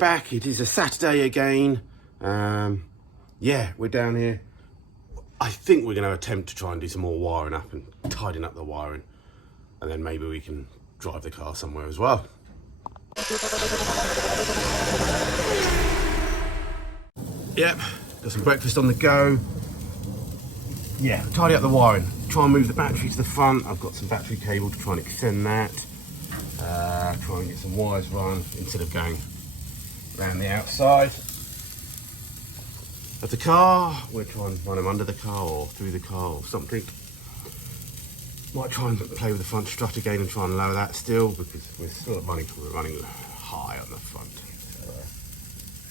back. It is a Saturday again. Yeah, we're down here. I think we're going to attempt to try and do some more wiring up and tidying up the wiring, and then maybe we can drive the car somewhere as well. Yep, got some breakfast on the go. Yeah, tidy up the wiring. Try and move the battery to the front. I've got some battery cable to try and extend that. Try and get some wires run instead of going around the outside of the car. We'll try and run them under the car or through the car or something. Might try and play with the front strut again and try and lower that still, because we're still running high on the front.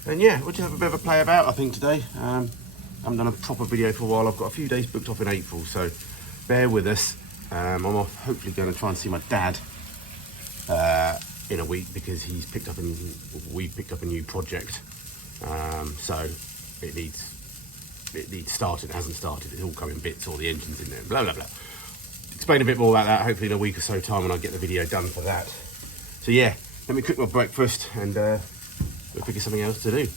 So, and yeah, we'll just have a bit of a play about, I think, today. I haven't done a proper video for a while. I've got a few days booked off in April, so bear with us. I'm off, hopefully going to try and see my dad in a week, because we've picked up a new project. So it needs started. It hasn't started. It's all come in bits. All the engines in there. Blah blah blah. Explain a bit more about that. Hopefully in a week or so time when I get the video done for that. So yeah, let me cook my breakfast and we'll figure something else to do.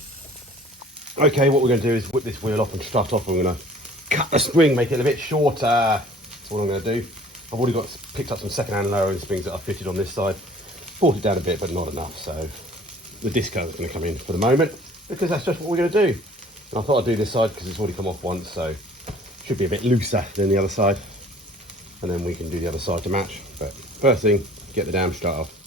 Okay, what we're going to do is whip this wheel off and strut off. I'm going to cut the spring, make it a bit shorter. That's what I'm going to do. I've already picked up some second-hand lowering springs that I've fitted on this side. Brought it down a bit, but not enough. So the disc is going to come in for the moment, because that's just what we're going to do. And I thought I'd do this side because it's already come off once, so should be a bit looser than the other side. And then we can do the other side to match. But first thing, get the damn strut off.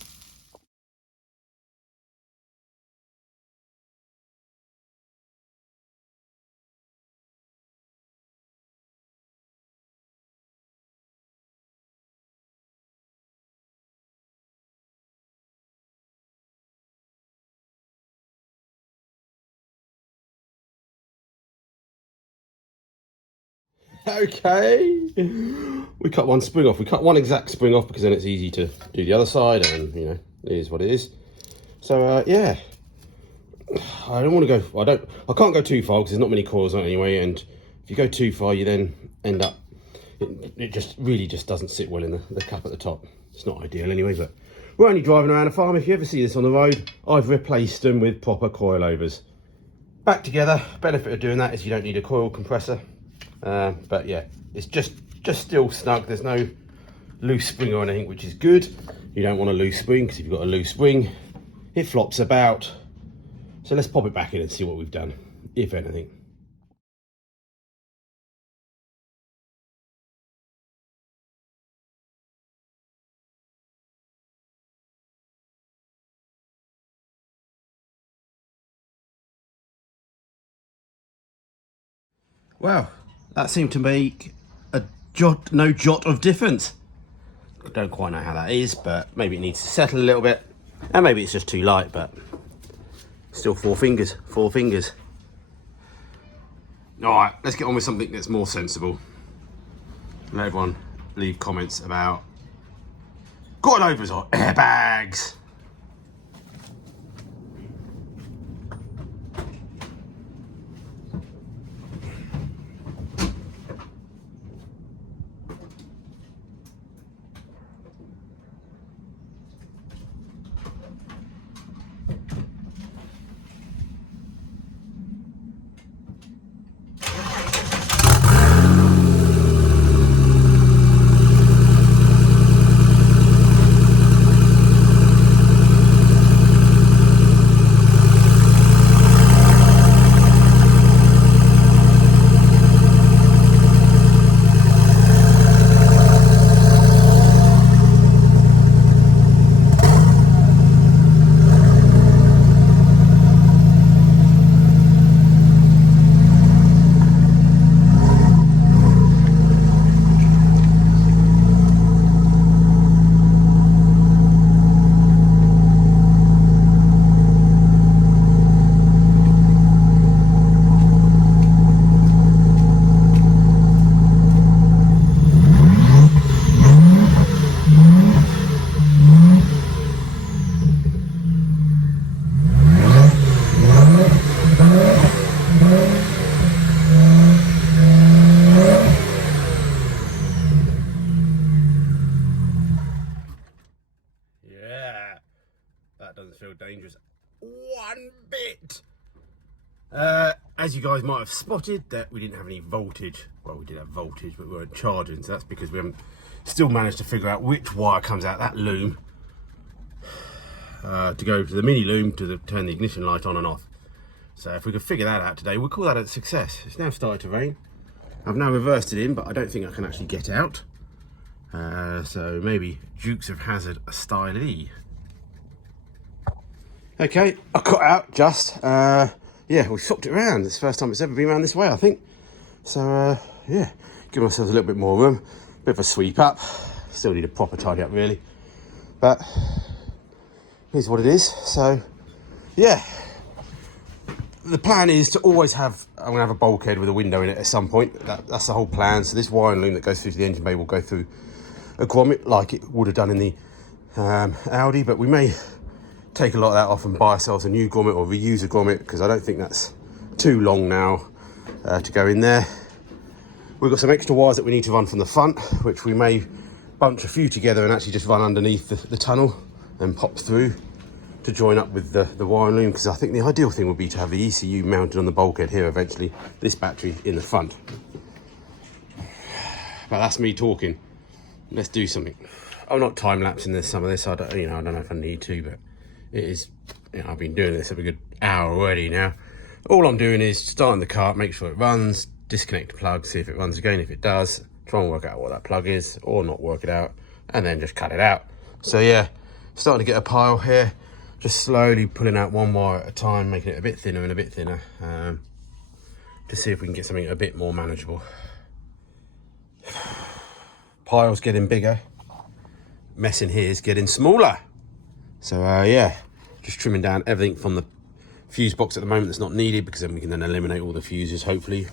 Okay, we cut one spring off. We cut one exact spring off because then it's easy to do the other side, and you know, it is what it is. So yeah, I don't want to go. I can't go too far because there's not many coils on it anyway. And if you go too far, you then end up. It just really doesn't sit well in the cap at the top. It's not ideal anyway. But we're only driving around a farm. If you ever see this on the road, I've replaced them with proper coilovers. Back together. Benefit of doing that is you don't need a coil compressor. But yeah, it's just still snug. There's no loose spring or anything, which is good. You don't want a loose spring, because if you've got a loose spring, it flops about. So let's pop it back in and see what we've done, if anything. Wow, that seemed to make no jot of difference. I don't quite know how that is, but maybe it needs to settle a little bit, and maybe it's just too light, but still four fingers. All right, let's get on with something that's more sensible. Let everyone leave comments about coilovers or airbags. As you guys might have spotted, that we didn't have any voltage. Well, we did have voltage, but we weren't charging, so that's because we haven't still managed to figure out which wire comes out that loom to go to the mini loom to turn the ignition light on and off. So if we could figure that out today, we'll call that a success. It's now started to rain. I've now reversed it in, but I don't think I can actually get out. So maybe Dukes of Hazzard style E. Okay, I got out just. Yeah, we swapped it around. It's the first time it's ever been around this way, I think. So yeah, give myself a little bit more room. Bit of a sweep up. Still need a proper tidy up really. But here's what it is. So yeah. The plan is to always have, I'm going to have a bulkhead with a window in it at some point. That's the whole plan. So this wiring loom that goes through to the engine bay will go through a grommet like it would have done in the Audi, but we may take a lot of that off and buy ourselves a new grommet or reuse a grommet, because I don't think that's too long now to go in there. We've got some extra wires that we need to run from the front, which we may bunch a few together and actually just run underneath the tunnel and pop through to join up with the wiring loom, because I think the ideal thing would be to have the ECU mounted on the bulkhead here eventually, this battery in the front. But that's me talking. Let's do something. I'm not time-lapsing some of this. I don't know if I need to, but it is, I've been doing this for a good hour already now. All I'm doing is starting the car, make sure it runs, disconnect the plug, see if it runs again. If it does, try and work out what that plug is, or not work it out, and then just cut it out. So yeah, starting to get a pile here. Just slowly pulling out one wire at a time, making it a bit thinner and a bit thinner, to see if we can get something a bit more manageable. Pile's getting bigger, mess in here is getting smaller. So yeah, just trimming down everything from the fuse box at the moment that's not needed, because then we can then eliminate all the fuses hopefully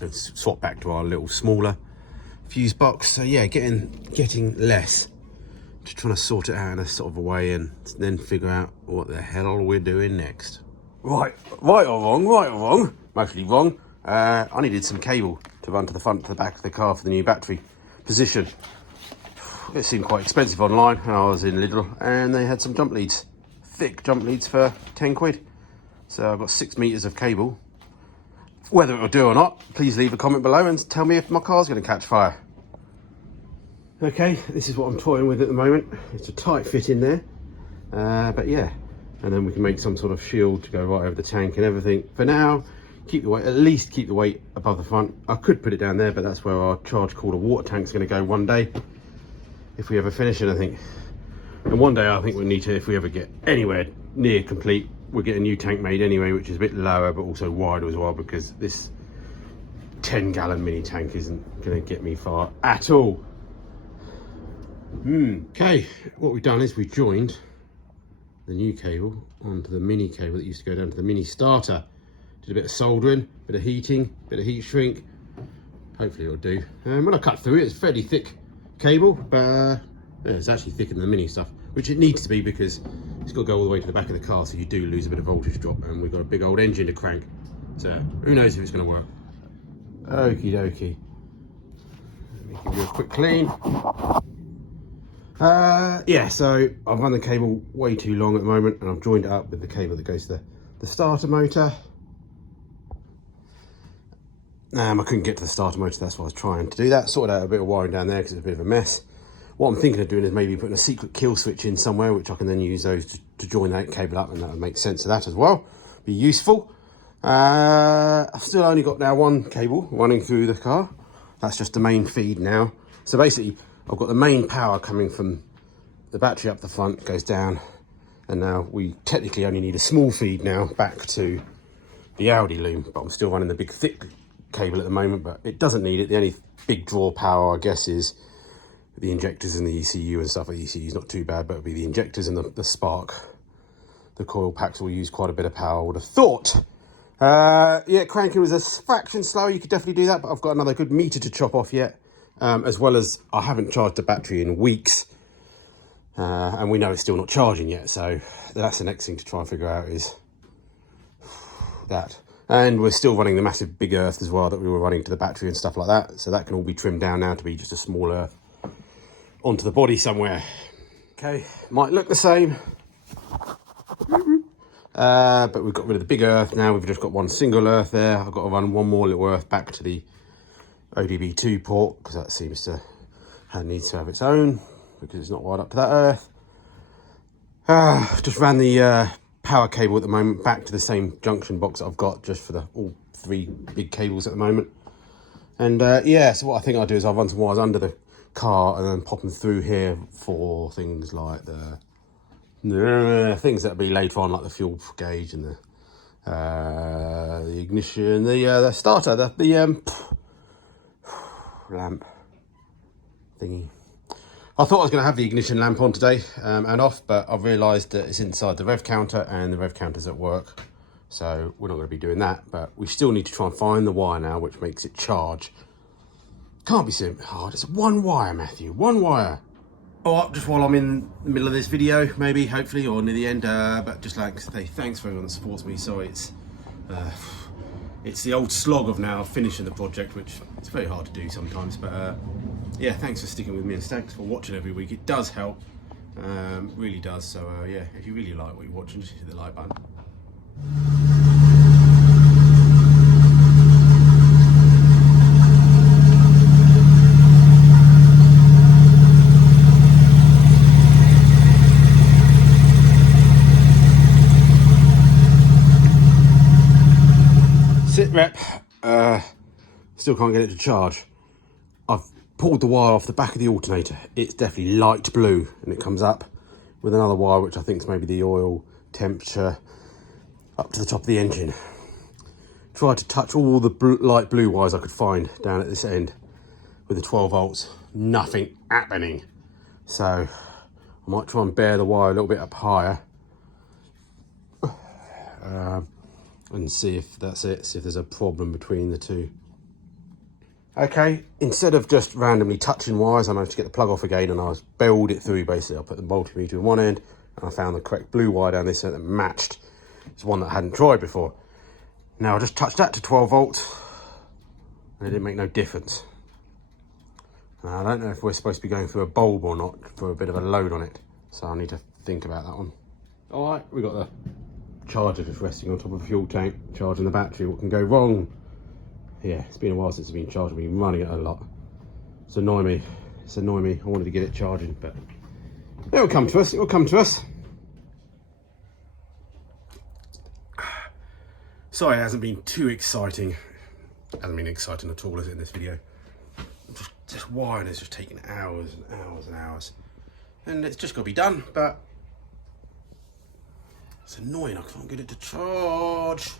and swap back to our little smaller fuse box. So yeah, getting less. Just trying to sort it out in a sort of a way and then figure out what the hell we're doing next. Right or wrong, mostly wrong. I needed some cable to run to the front to the back of the car for the new battery position. It seemed quite expensive online, and I was in Lidl, and they had some jump leads, thick jump leads for 10 quid. So I've got 6 meters of cable. Whether it'll do or not, please leave a comment below and tell me if my car's going to catch fire. Okay, this is what I'm toying with at the moment. It's a tight fit in there, but yeah, and then we can make some sort of shield to go right over the tank and everything. For now, keep the weight, at least keep the weight above the front. I could put it down there, but that's where our charge cooler water tank's going to go one day, if we ever finish anything. And one day I think we'll need to, if we ever get anywhere near complete, we'll get a new tank made anyway, which is a bit lower but also wider as well, because this 10-gallon mini tank isn't going to get me far at all. Okay, what we've done is we've joined the new cable onto the mini cable that used to go down to the mini starter. Did a bit of soldering, bit of heating, bit of heat shrink. Hopefully it'll do. When I cut through it, it's fairly thick cable, but it's actually thicker than the mini stuff, which it needs to be, because it's got to go all the way to the back of the car, so you do lose a bit of voltage drop, and we've got a big old engine to crank. So who knows if it's going to work. Okie dokie. Let me give you a quick clean. Yeah, so I've run the cable way too long at the moment, and I've joined it up with the cable that goes to the starter motor. I couldn't get to the starter motor, that's why I was trying to do that. Sorted out a bit of wiring down there because it's a bit of a mess. What I'm thinking of doing is maybe putting a secret kill switch in somewhere, which I can then use those to join that cable up, and that would make sense of that as well. Be useful. I've still only got now one cable running through the car. That's just the main feed now. So basically, I've got the main power coming from the battery up the front, goes down, and now we technically only need a small feed now back to the Audi loom, but I'm still running the big thick cable at the moment, but it doesn't need it. The only big draw power, I guess, is the injectors and the ECU and stuff. The ECU is not too bad, but it'll be the injectors and the spark. The coil packs will use quite a bit of power, I would have thought. Yeah, cranking was a fraction slower. You could definitely do that, but I've got another good meter to chop off yet. As well as I haven't charged the battery in weeks, and we know it's still not charging yet, so that's the next thing to try and figure out is that. And we're still running the massive big earth as well that we were running to the battery and stuff like that, so that can all be trimmed down now to be just a small earth onto the body somewhere. Okay, might look the same, But we've got rid of the big earth now. We've just got one single earth there. I've got to run one more little earth back to the ODB2 port, because that seems to needs to have its own, because it's not wired up to that earth. Just ran the power cable at the moment back to the same junction box that I've got, just for the all 3 big cables at the moment. And yeah, so what I think I'll do is I'll run some wires under the car and then pop them through here for things like the things that'll be later on, like the fuel gauge and the ignition, the starter, the lamp thingy. I thought I was going to have the ignition lamp on today and off, but I've realised that it's inside the rev counter and the rev counter's at work, so we're not going to be doing that. But we still need to try and find the wire now, which makes it charge. Can't be so hard. It's one wire, Matthew, one wire. Alright, just while I'm in the middle of this video, maybe, hopefully, or near the end, but just like to say thanks for everyone that supports me. Sorry, it's the old slog of now finishing the project, which it's very hard to do sometimes, but yeah, thanks for sticking with me and thanks for watching every week. It does help, really does. So yeah, if you really like what you're watching, just hit the like button. Sit rep, still can't get it to charge. I've pulled the wire off the back of the alternator. It's definitely light blue, and it comes up with another wire, which I think is maybe the oil temperature, up to the top of the engine. Tried to touch all the light blue wires I could find down at this end with the 12 volts. Nothing happening. So I might try and bear the wire a little bit up higher. And see if that's it, see if there's a problem between the two. Okay, instead of just randomly touching wires, I managed to get the plug off again and I was bailed it through. Basically, I put the multimeter in one end and I found the correct blue wire down this end that matched. It's one that I hadn't tried before. Now I just touched that to 12 volts and it didn't make no difference. Now, I don't know if we're supposed to be going through a bulb or not for a bit of a load on it, so I need to think about that one. All right, we got the charger just resting on top of a fuel tank, charging the battery. What can go wrong? Yeah, it's been a while since it's been charged. I've been running it a lot. It's annoying me. It's annoying me. I wanted to get it charging, but it will come to us. It will come to us. Sorry, it hasn't been too exciting. It hasn't been exciting at all, has it, in this video? Just wiring is just taking hours and hours and hours, and it's just got to be done. But it's annoying, I can't get it to charge.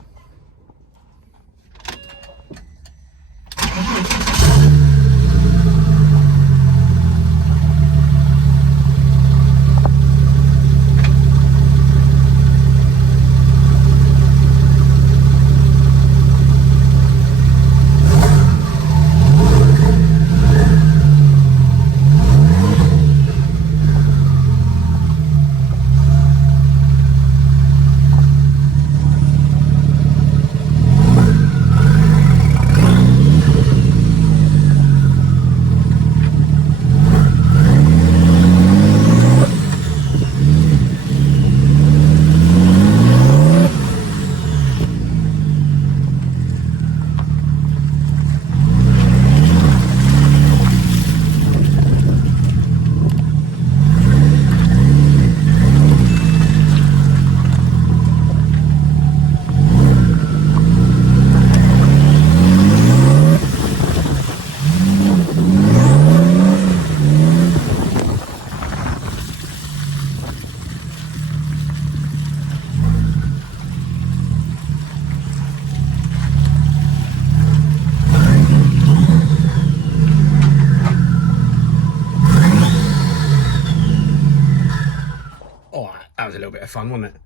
That was a little bit of fun, wasn't it?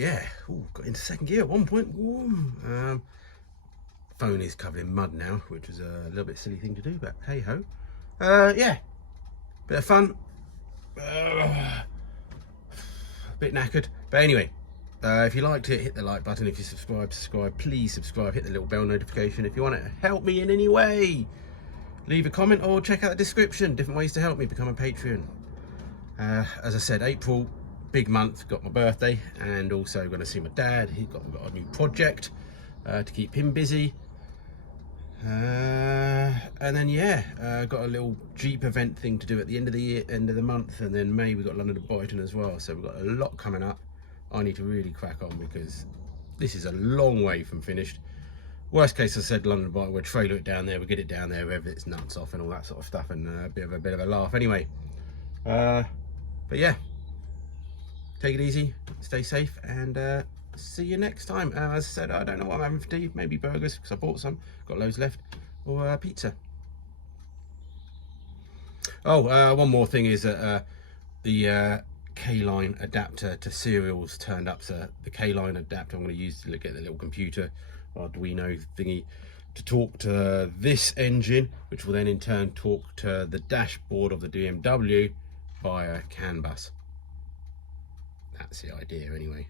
Yeah. Ooh, got into second gear at one point. Phone is covered in mud now, which was a little bit silly thing to do, but hey ho. Yeah, bit of fun. A bit knackered, but anyway. If you liked it, hit the like button. If you subscribe, please subscribe. Hit the little bell notification. If you want to help me in any way, leave a comment or check out the description. Different ways to help me become a Patreon. As I said, April big month, got my birthday, and also going to see my dad. He's got a new project to keep him busy. And then yeah, got a little Jeep event thing to do at the end of the year, end of the month, and then May we've got London to Brighton as well. So we've got a lot coming up. I need to really crack on because this is a long way from finished. Worst case, I said London to Brighton, we'll trailer it down there, we'll get it down there, rev its nuts off and all that sort of stuff, and a bit of a laugh anyway. But yeah, take it easy, stay safe, and see you next time. As I said, I don't know what I'm having for tea. Maybe burgers, because I bought some, got loads left, or pizza. Oh, one more thing is that the K-line adapter to serials turned up. So the K-line adapter I'm going to use to get the little computer Arduino thingy to talk to this engine, which will then in turn talk to the dashboard of the BMW via CAN bus. That's the idea anyway.